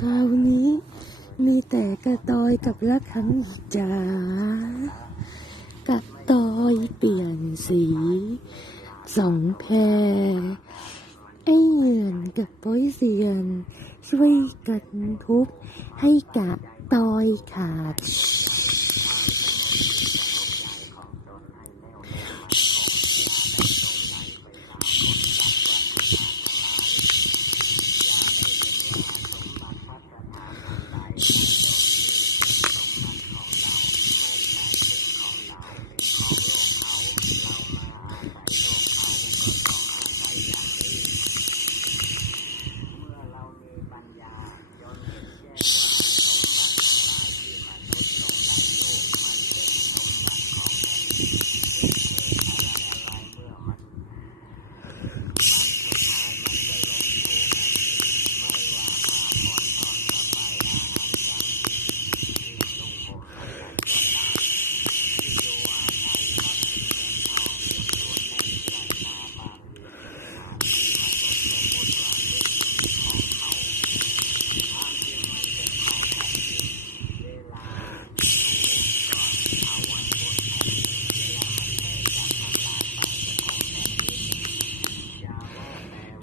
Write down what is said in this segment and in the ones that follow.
คราวนี้มีแต่กระตอยกับละคังจ๋ากระตอยเปลี่ยนสีสองแพรไอเหยื่อนกับป้อยเซียน ช่วยกันทุบให้กะตอยขาด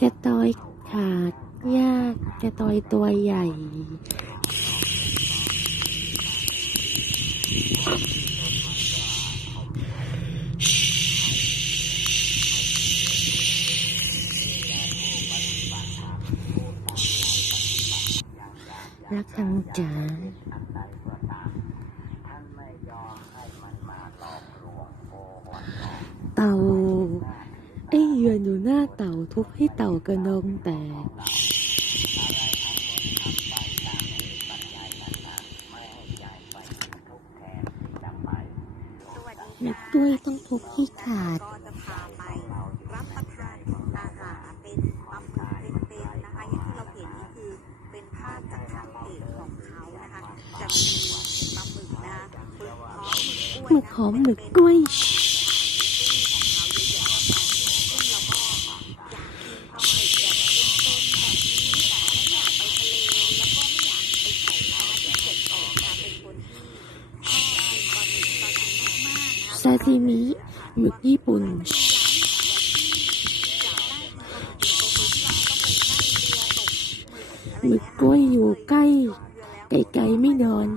กระตอยขาดยากกระตอยตัวใหญ่ รักทังจ๋าเต่า ไอเหยือนอยู่หน้าเต่าทุบให้เต่ากระนองแตกหนักด้วยต้องทุบให้ขาดก็จะพาไปรับประทานอาหมึกเป็นๆนะคะอย่างที่เราเห็นนี่คือเป็นภาพจา ซาซิมิหมึกญี่ปุ่นหมึกกล้วยอยู่ใกล้ ไกลๆไม่นอน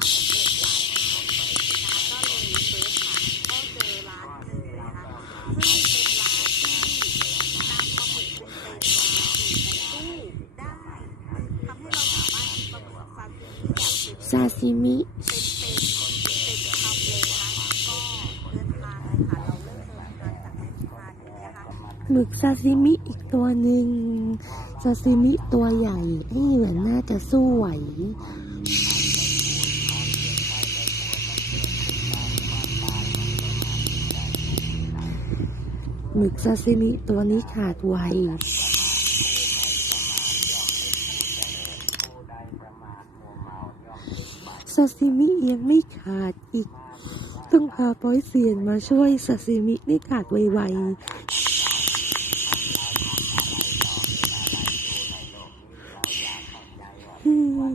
ซาซิมิ หมึกซาซิมิอีกตัวหนึ่งซาซิมิตัวใหญ่ไอ้เหมือนน่าจะสู้ไหวหมึกซาซิมิตัวนี้ขาดไวซาซิมิยังไม่ขาดอีก ต้องพาปอยเซียนมาช่วยซาซิมิไม่ขาดไวๆอืม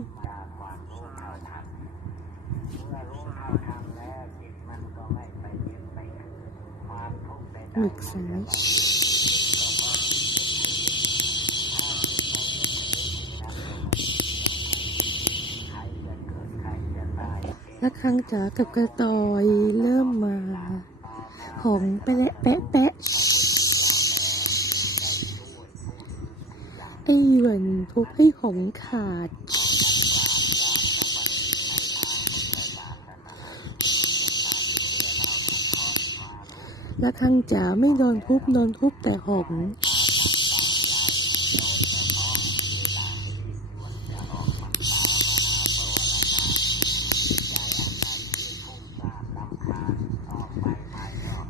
หมึกสายและครั้งจ๋ากับกระตอยเริ่มมาหองไปและแปะแปะไอ้เหวนทุบให้หงขาด และครั้งจ๋าไม่นอนทุบนอนทุบแต่หง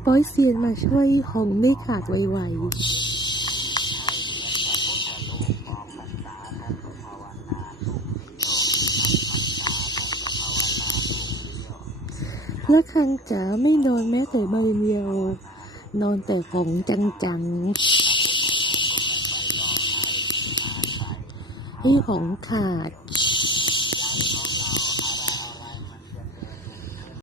ป้อยเซียนมาช่วยหงไม่ขาดไวๆ และคังจ๋าไม่นอนแม้แต่ใบเดียว นอนแต่ของจังๆให้หงขาด